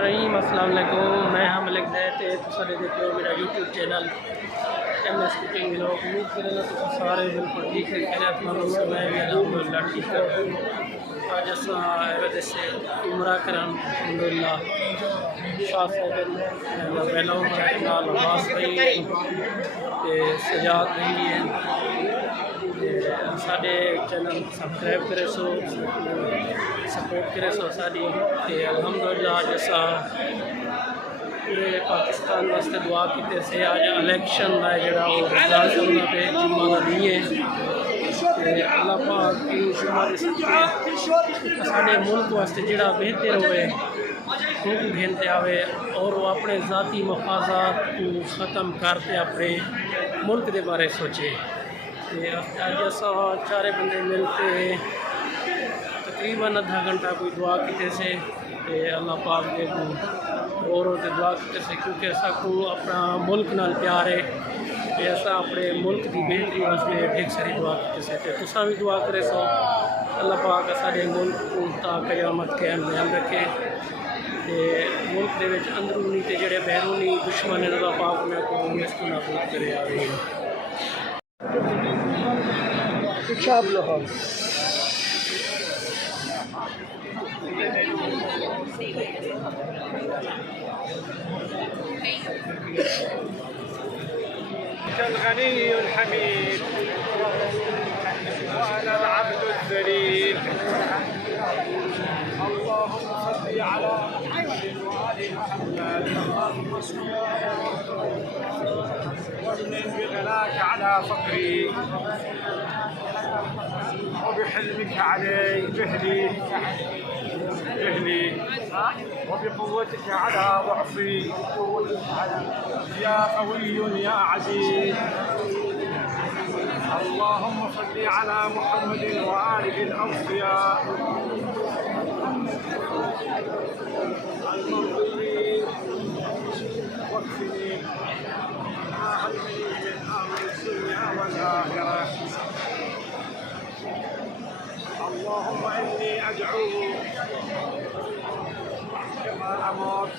रहीम अस्सलाम वालेकुम, मैं हम लिख रहे थे तो देखते हो मेरा यूट्यूब चैनल MS कुकिंग लोग। उम्मीद करें तो सारे बिल्कुल ठीक है, खैरियत मंद समय भी अल्हम्दुलिल्लाह ठीक है। आज असा से उमरा करन अल्हम्दुलिल्लाह शाह साहब पहला उमरा के नाल अब्बास भाई ते सजाद रही है। साढ़े चैनल सबसक्राइब करे सो, सपोर्ट करे सो साड़ी। अल्हम्दुलिल्लाह आज असा पूरे पाकिस्तान वास्ते दुआ की से आज इलेक्शन का जोड़ा वो रिजल्ट होना पे जुम्मा का नहीं है। अल्लाह पाक की साढ़े मुल्क वास्ते जोड़ा बेहतर होए हुक्म घेनते आवे और वो अपने ज़ाती मफाजात को ख़त्म करते अपने मुल्क के बारे सोचे। अज अस चारे बंदे मिलते तकरीबन आधा घंटा कोई दुआ की से अल्लाह पाक के और दुआ की से, क्योंकि सबको अपना मुल्क नाल प्यार है। ऐसा अपने मुल्क की बेहतरी वास्ते ढेर सारी दुआ की से तुसा भी दुआ करे सो अल्लाह पाक सारे मुल्क को ता क़यामत कायम ध्यान रखे। मुल्क के अंदरूनी ते जेड़े बैरूनी दुश्मन है अल्लाह पाक उन्हें को इसको नाबूद करे आवे। الغني الحميد وأنا العبد الذليل. اللهم صل على محمد وآل محمد. ومن بغناك على فقري وبحلمك علي جهلي وبقوتك على ضعفي يا قوي يا عزيز. اللهم صل على محمد وآله الأوفياء المرضيين واكفني ما علمني من أمر الدنيا والآخرة. اللهم إني أدعوك كما أمرت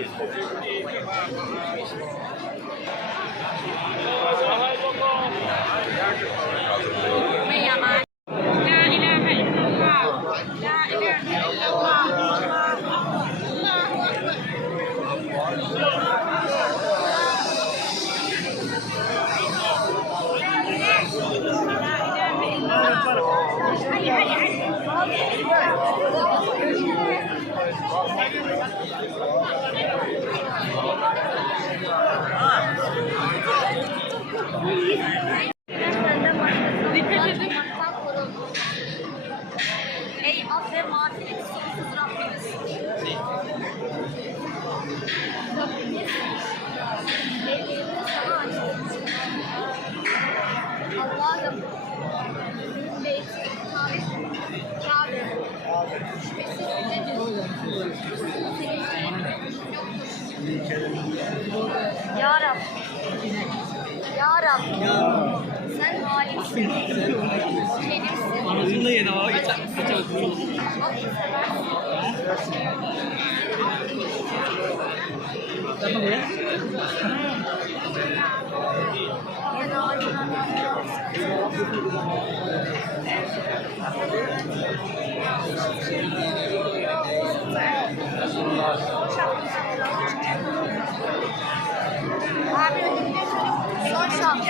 استجب لي كما فعلت. لا إله إلا الله، لا إله إلا الله، الله أكبر. Ey af ve mağfiret sonsuz Rabbimiz. Rabbimiz ellerini sana açtık. Allah'ım beyti, Kabe, şüphesiz nedir? Senin şeyin yoktur. Ya Rab, Ya Rab, sen halimsin, kerimsin. Ağzında yine var. Tamam ya. Abi, son şans.